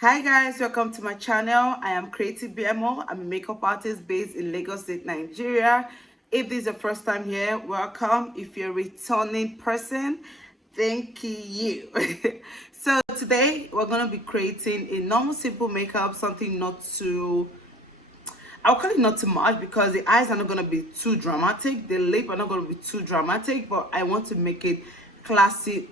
Hi guys, welcome to my channel. I am Creative BMO. I'm a makeup artist based in Lagos State, Nigeria. If this is your first time here, welcome. If you're a returning person, thank you. So today we're going to be creating a normal simple makeup, something not too, I'll call it not too much because the eyes are not going to be too dramatic. The lip are not going to be too dramatic, but I want to make it classy,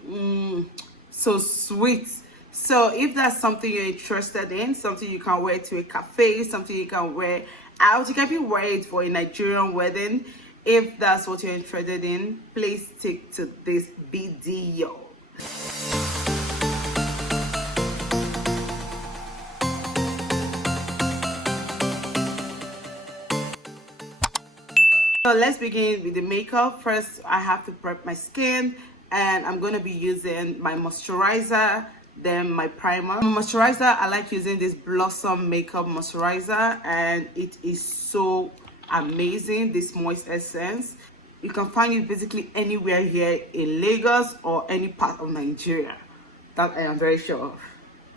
so sweet. So if that's something you're interested in, something you can wear to a cafe, something you can wear out, you can even wear it for a Nigerian wedding. If that's what you're interested in, please stick to this video. So let's begin with the makeup. First, I have to prep my skin, and I'm going to be using my moisturizer, then my primer. Moisturizer, I like using this Blosson makeup moisturizer, and it is so amazing, this moist essence. You can find it basically anywhere here in Lagos or any part of Nigeria, that I am very sure of.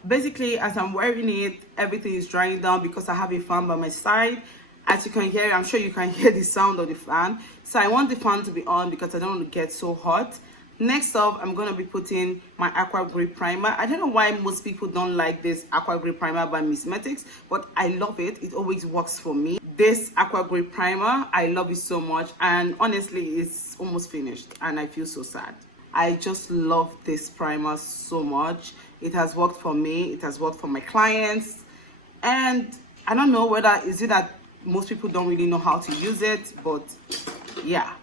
Basically, as I'm wearing it, everything is drying down because I have a fan by my side. As you can hear, I'm sure you can hear the sound of the fan. So I want the fan to be on because I don't want to get so hot. Next up, I'm going to be putting my Aqua primer. I don't know why most people don't like this Aqua primer by Mestic, but I love it. It always works for me. This Aqua primer, I love it so much. And honestly, it's almost finished and I feel so sad. I just love this primer so much. It has worked for me. It has worked for my clients. And I don't know whether is it that most people don't really know how to use it, but yeah.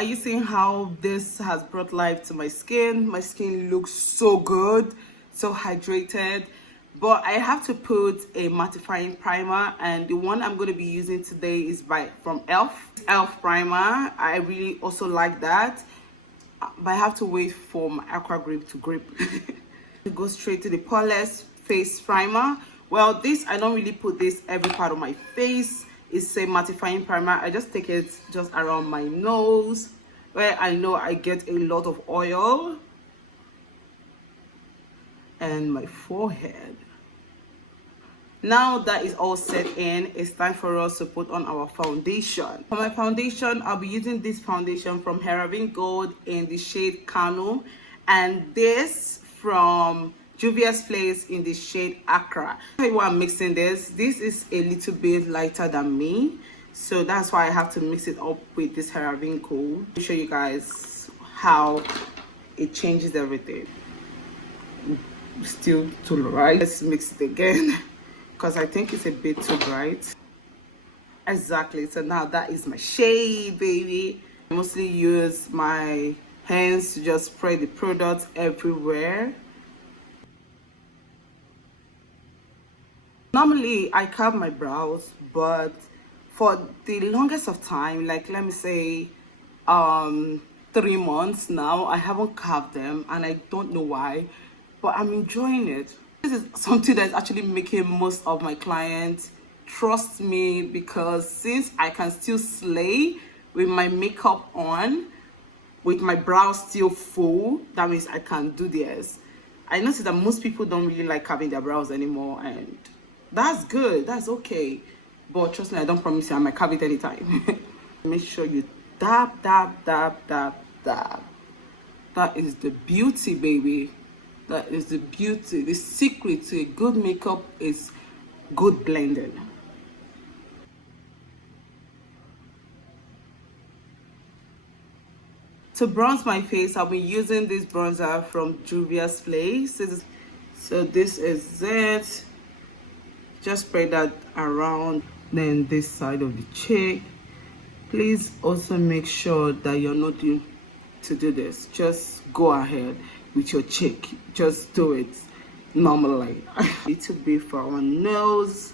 Are you seeing how this has brought life to my skin? My skin looks so good, so hydrated. But I have to put a mattifying primer, and the one I'm going to be using today is from elf primer. I really also like that, but I have to wait for my Aqua to grip. To go straight to the Poreless face primer. Well, this, I don't really put this every part of my face. It's a mattifying primer. I just take it just around my nose where I know I get a lot of oil, and my forehead. Now that is all set in, it's time for us to put on our foundation. For my foundation, I'll be using this foundation from Heravin Gold in the shade Kano, and this from Juvia'splace in the shade Accra. I'll tell you why I'm mixing this. This is a little bit lighter than me, so that's why I have to mix it up with this Heravin Gold. I'll show you guys how it changes everything. Still too bright. Let's mix it again because I think it's a bit too bright. Exactly. So now that is my shade, baby. I mostly use my hands to just spread the product everywhere. Normally I carve my brows, but for the longest of time, like let me say 3 months now, I haven't carved them, and I don't know why, but I'm enjoying it. This is something that's actually making most of my clients trust me, because since I can still slay with my makeup on, with my brows still full, that means I can do this. I notice that most people don't really like having their brows anymore, and that's good, that's okay. But trust me, I don't promise you I might carve it anytime. Make sure you dab, dab, dab, dab, dab. That is the beauty, baby. That is the beauty. The secret to a good makeup is good blending. To bronze my face, I'll be using this bronzer from Juvia'splace. So this is it. Just spread that around, then this side of the cheek. Please also make sure that you're not doing to do this. Just go ahead with your cheek. Just do it normally. A little bit for our nose.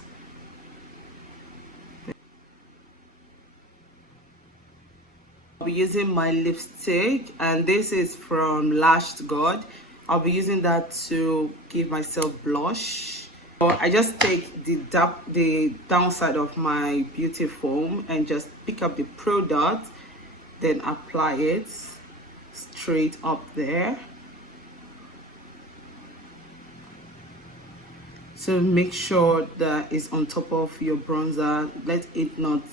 I'll be using my lipstick, and this is from Lashed God. I'll be using that to give myself blush. I just take the downside of my beauty foam and just pick up the product then apply it straight up there. So make sure that it's on top of your bronzer. Let it not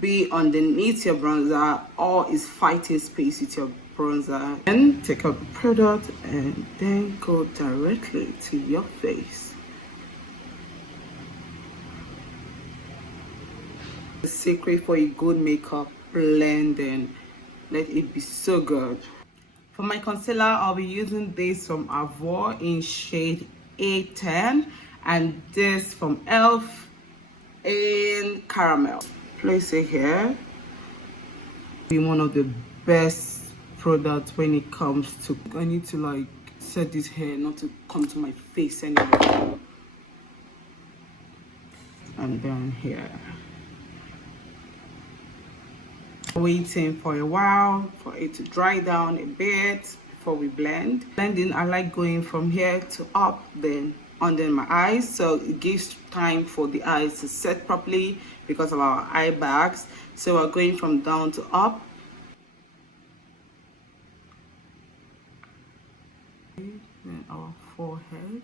be underneath your bronzer or it's fighting space with your bronzer. And take out the product and then go directly to your face. The secret for a good makeup blending. Let it be so good. For my concealer, I'll be using this from Avour in shade A10 and this from e.l.f. in caramel. Place it here. Be one of the best products when it comes to, I need to like set this hair not to come to my face anymore. And then here. Waiting for a while for it to dry down a bit before we blend. Blending, I like going from here to up, then under my eyes, so it gives time for the eyes to set properly because of our eye bags. So we're going from down to up. Then our forehead.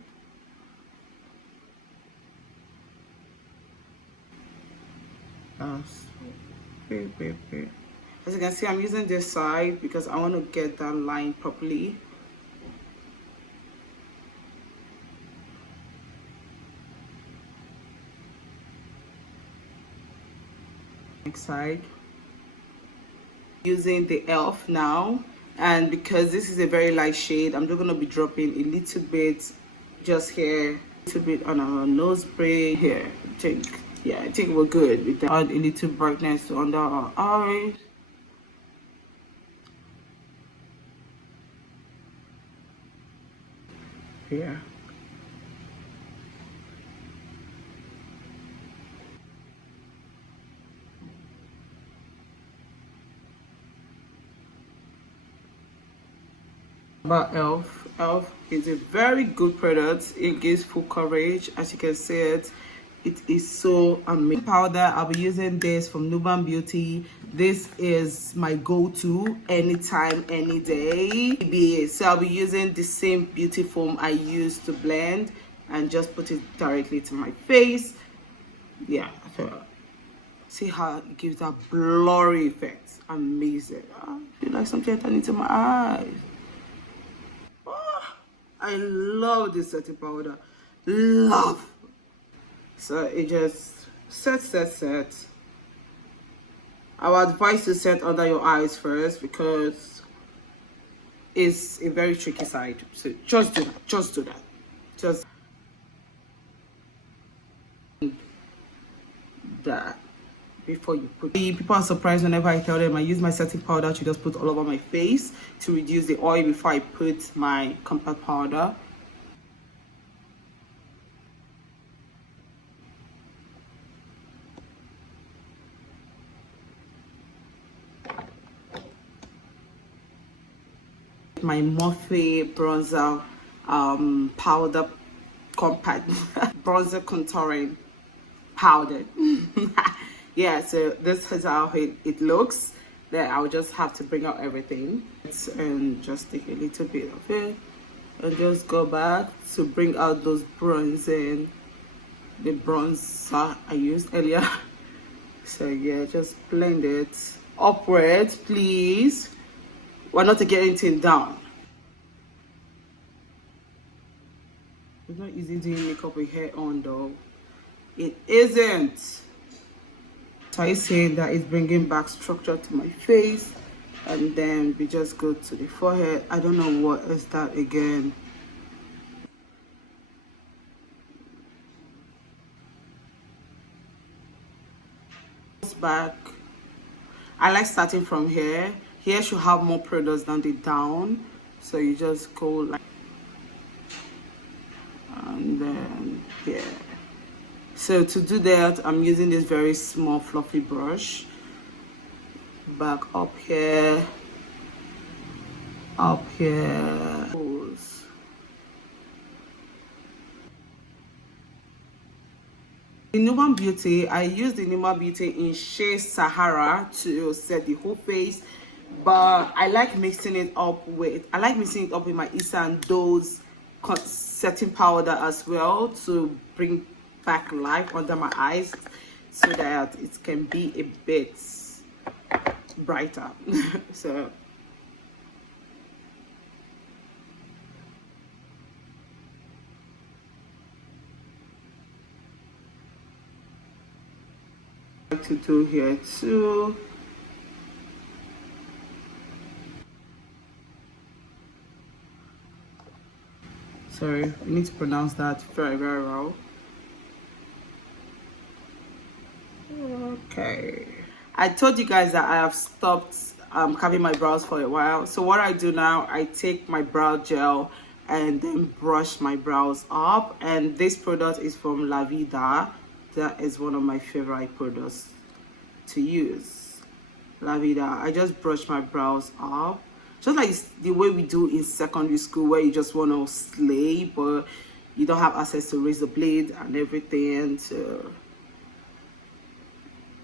As you can see, I'm using this side because I want to get that line properly. Next side. Using the e.l.f. now, and because this is a very light shade, I'm just going to be dropping a little bit just here, a little bit on our nose spray here. I think we're good with that. Add a little brightness under our eyes. Here. About e.l.f. e.l.f. is a very good product. It gives full coverage. As you can see it is so amazing. Powder, I'll be using this from Nuban Beauty. This is my go-to anytime, any day. So I'll be using the same beauty foam I use to blend and just put it directly to my face. Yeah, so see how it gives that blurry effect. Amazing. I feel like something turning into my eyes. I love this setting powder. Love. So it just set. I would advise to set under your eyes first because it's a very tricky side. So just do that. Just that before you put. People are surprised whenever I tell them I use my setting powder to just put all over my face to reduce the oil before I put my compact powder. My Morphe bronzer powder compact bronzer contouring powder. Yeah, so this is how it looks. Then I'll just have to bring out everything and just take a little bit of it and just go back to bring out those bronzing, the bronzer I used earlier. So yeah, just blend it upwards, please. We're not to get anything down. It's not easy doing makeup with hair on though. It isn't. So I say that it's bringing back structure to my face, and then we just go to the forehead. I don't know what is that again. Back. I like starting from here. Here should have more products than the down, so you just go like, and then here. So to do that, I'm using this very small fluffy brush. Back up here, In Nuban Beauty, I use the Nuban Beauty in shade Sahara to set the whole face but I like mixing it up with my Issa and those setting powder as well to bring back life under my eyes so that it can be a bit brighter. So to do here too. Sorry, I need to pronounce that very, very well. Okay. I told you guys that I have stopped carving my brows for a while. So what I do now, I take my brow gel and then brush my brows up. And this product is from Lovelies. That is one of my favorite products to use. Lovelies. I just brush my brows up. Just like the way we do in secondary school, where you just want to slay, but you don't have access to razor blade and everything. So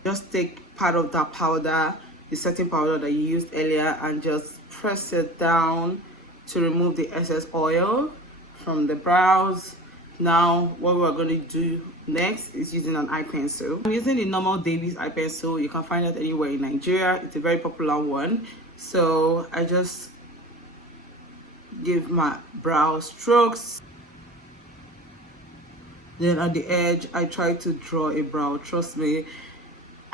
just take part of that powder, the setting powder that you used earlier, and just press it down to remove the excess oil from the brows. Now what we're going to do next is using an eye pencil. I'm using the normal Davies eye pencil. You can find it anywhere in Nigeria. It's a very popular one. So I just give my brow strokes. Then at the edge, I try to draw a brow. Trust me,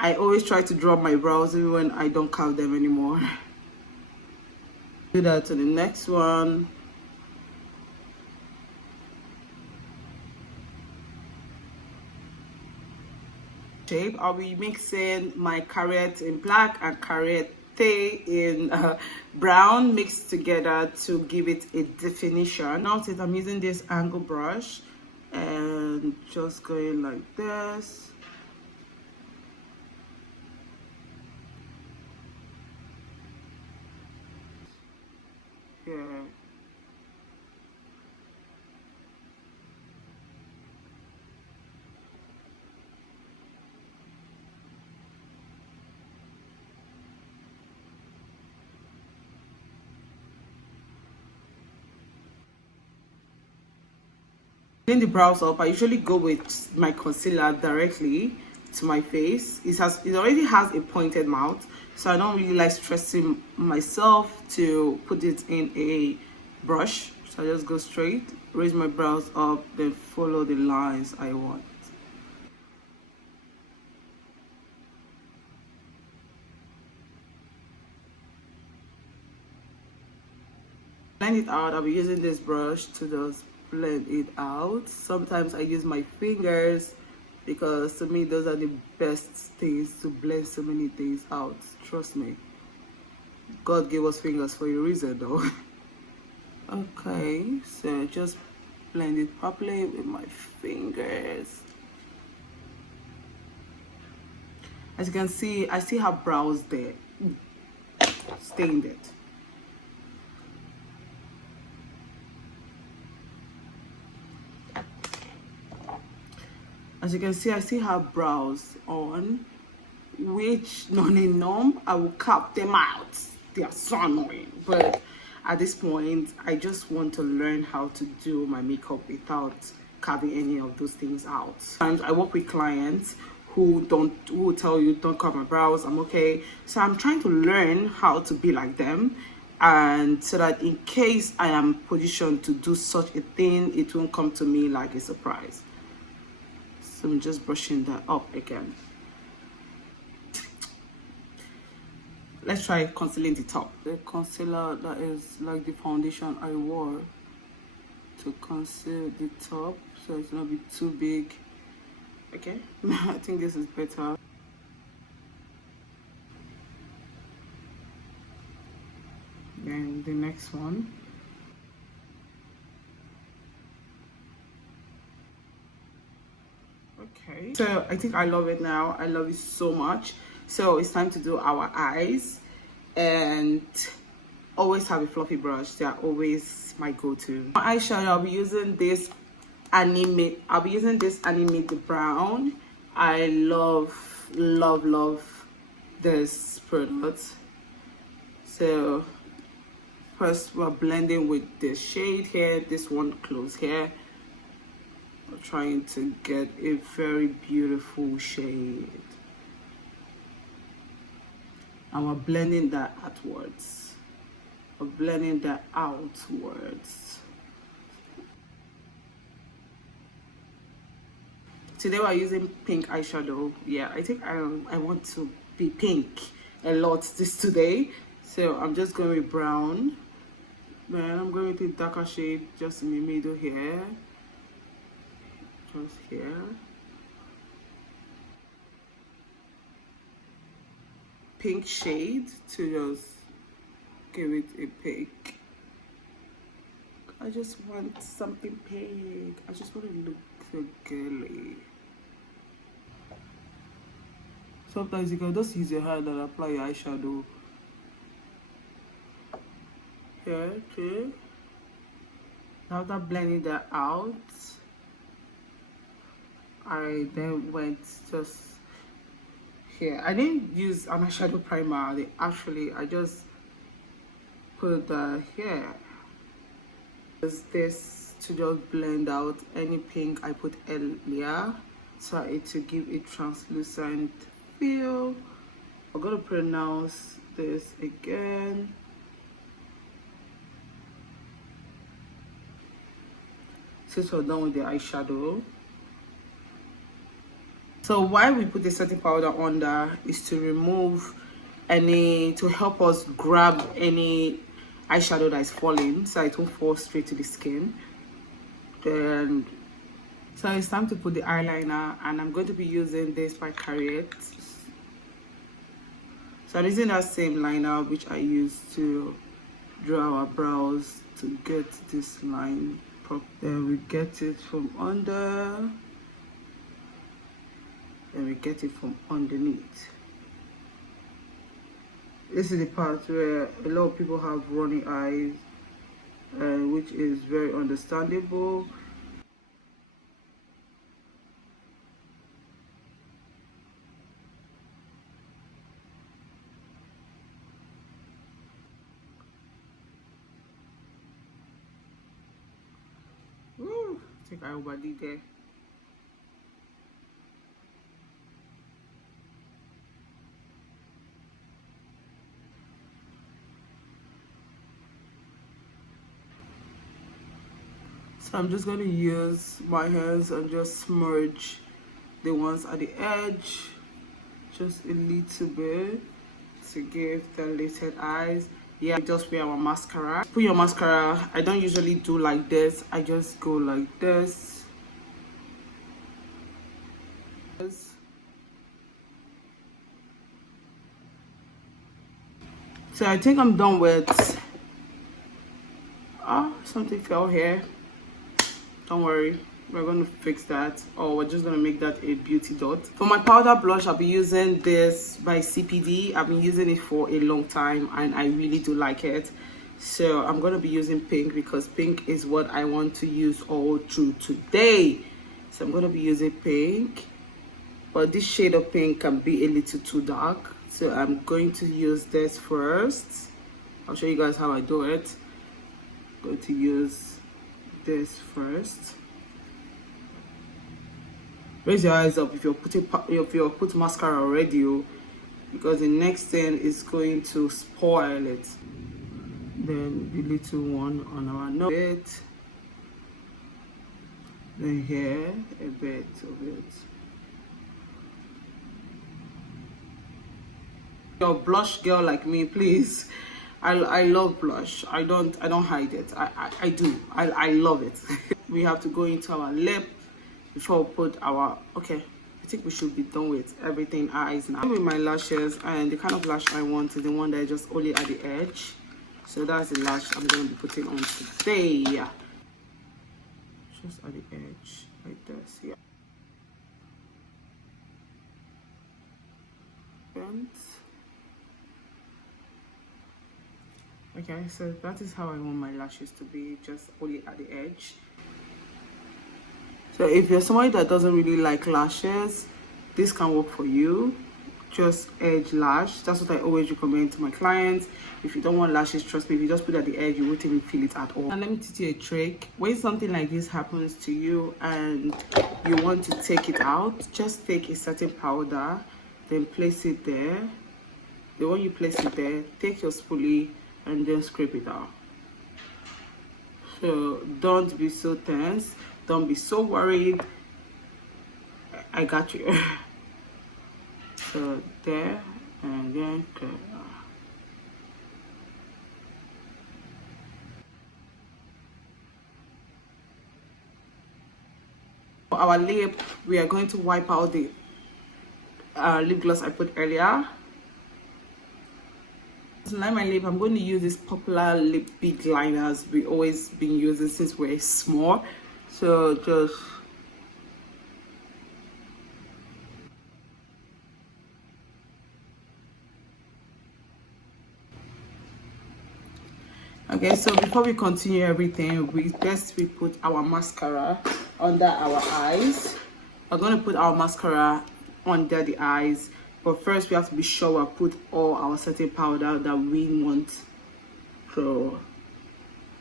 I always try to draw my brows even when I don't carve them anymore. Do that to the next one. Shape, I'll be mixing my carrot in black and carrot in brown mixed together to give it a definition. Now since I'm using this angle brush and just going like this. Yeah. Clean the brows up. I usually go with my concealer directly to my face. It already has a pointed mouth, so I don't really like stressing myself to put it in a brush. So I just go straight, raise my brows up, then follow the lines I want. Blend it out. I'll be using this brush to just blend it out. Sometimes I use my fingers because to me those are the best things to blend so many things out. Trust me, God gave us fingers for a reason though. Okay, so just blend it properly with my fingers. As you can see, I still have brows there, stained it. As you can see, I still have brows on, which non I will cap them out. They are so annoying. But at this point, I just want to learn how to do my makeup without carving any of those things out. Sometimes I work with clients who tell you don't carve my brows, I'm okay. So I'm trying to learn how to be like them, and so that in case I am positioned to do such a thing, it won't come to me like a surprise. So I'm just brushing that up again. Let's try concealing the top. The concealer that is like the foundation I wore to conceal the top, so it's not be too big. Okay, I think this is better. Then the next one. Okay, so I think I love it now. I love it so much. So it's time to do our eyes, and always have a fluffy brush. They are always my go-to. My eyeshadow, I'll be using this animate brown. I love this product. So first we're blending with the shade here, this one close here. We're trying to get a very beautiful shade. And we're blending that outwards. We're blending that outwards. Today we're using pink eyeshadow. Yeah, I think I want to be pink a lot today. So I'm just going with brown. Then I'm going with a darker shade just in the middle here. Just here. Pink shade to just give it a pink. I just want something pink. I just want to look so girly. Sometimes you can just use your hand and apply your eyeshadow. Here, okay. After blending that out, I then went just here. I didn't use an eyeshadow primer. I just put that here. Just this to just blend out any pink I put earlier, so it to give a translucent feel. I'm gonna pronounce this again. Since we're done with the eyeshadow, so why we put the setting powder under is to remove to help us grab any eyeshadow that is falling, so it won't fall straight to the skin. Then so it's time to put the eyeliner, and I'm going to be using this by Carriet. So I'm using that same liner which I used to draw our brows to get this line proper. Then we get it from under, then we get it from underneath. This is the part where a lot of people have runny eyes, which is very understandable. Woo, I think I overdid there. So I'm just going to use my hands and just smudge the ones at the edge, just a little bit to give the little eyes. Yeah, just wear our mascara. Put your mascara. I don't usually do like this. I just go like this. So I think I'm done with. Something fell here. Don't worry, we're going to fix that, or we're just going to make that a beauty dot. For my powder blush, I'll be using this by CPD. I've been using it for a long time and I really do like it. So I'm going to be using pink because pink is what I want to use all through today. So I'm going to be using pink, but this shade of pink can be a little too dark. So I'm going to use this first. I'll show you guys how I do it. I'm going to use this first. Raise your eyes up if you're putting mascara already, because the next thing is going to spoil it. Then the little one on our nose, then here a bit of it. You're a blush girl like me, please. I love blush. I don't hide it. I do. I love it. We have to go into our lip before we put our, okay, I think we should be done with everything eyes now. With my lashes, and the kind of lash I want is the one that is just only at the edge. So that's the lash I'm going to be putting on today. Just at the edge like this. Yeah. And okay, so that is how I want my lashes to be, just only at the edge. So if you're somebody that doesn't really like lashes, this can work for you. just edge lash. That's what I always recommend to my clients. If you don't want lashes, trust me, if you just put it at the edge, you won't even feel it at all. And let me teach you a trick. When something like this happens to you and you want to take it out, just take a certain powder, then place it there. Then when you place it there, take your spoolie and then scrape it out. So don't be so tense, don't be so worried. I got you. So there and then there. For our lip, we are going to wipe out the lip gloss I put earlier. To line my lip, I'm going to use this popular lip big liners we always been using since we're small. So just okay, so before we continue everything, we put our mascara under our eyes. We're going to put our mascara under the eyes, but first we have to be sure we put all our setting powder that we want. So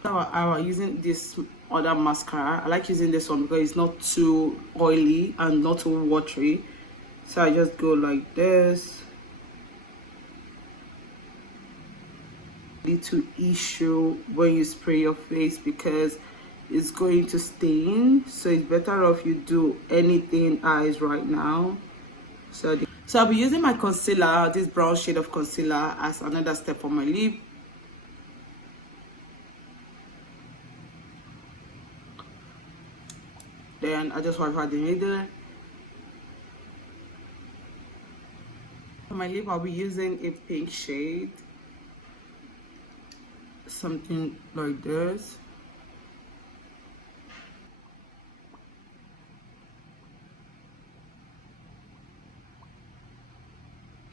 I using this other mascara. I like using this one because it's not too oily and not too watery. So I just go like this. Little issue when you spray your face because it's going to stain, so it's better off you do anything eyes right now. So I'll be using my concealer, this brown shade of concealer, as another step on my lip. Then I just wipe out the middle. For my lip, I'll be using a pink shade, something like this.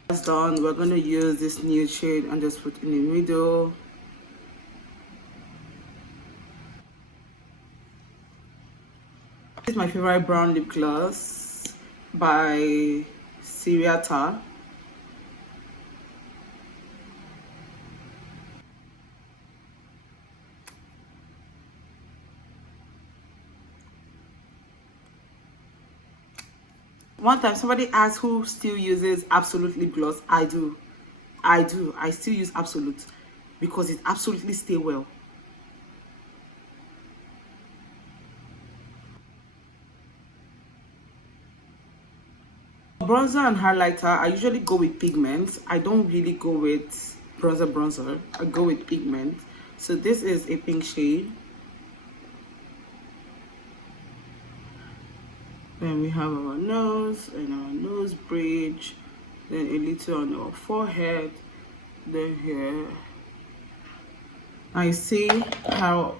That's done. We're going to use this nude shade and just put in the middle. This is my favorite brown lip gloss by Sahara. One time somebody asked who still uses Absolute lip gloss. I do. I still use Absolute because it absolutely stays well. Bronzer and highlighter, I usually go with pigments. I don't really go with bronzer. I go with pigment. So this is a pink shade. Then we have our nose and our nose bridge, then a little on our forehead, then here. I see how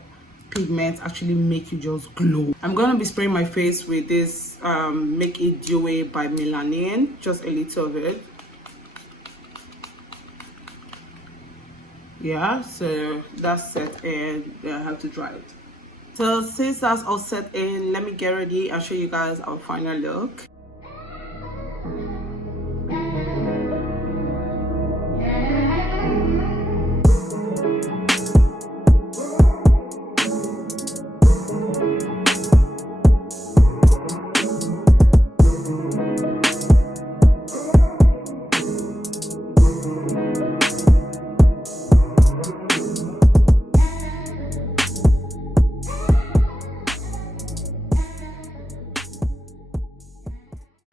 pigments actually make you just glow. I'm gonna be spraying my face with this Make It Dewy by Melanin, just a little of it. Yeah, so that's set and then I have to dry it. So since that's all set in, let me get ready and show you guys our final look.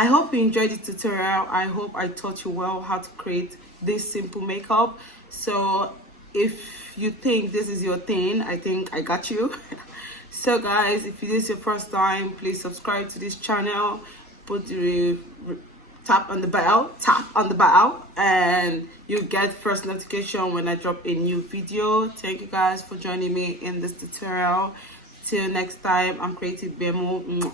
I hope you enjoyed this tutorial. I hope I taught you well how to create this simple makeup. So if you think this is your thing, I think I got you. So guys, if this is your first time, please subscribe to this channel, tap on the bell, and you get first notification when I drop a new video. Thank you guys for joining me in this tutorial. Till next time, I'm Creative Bemo.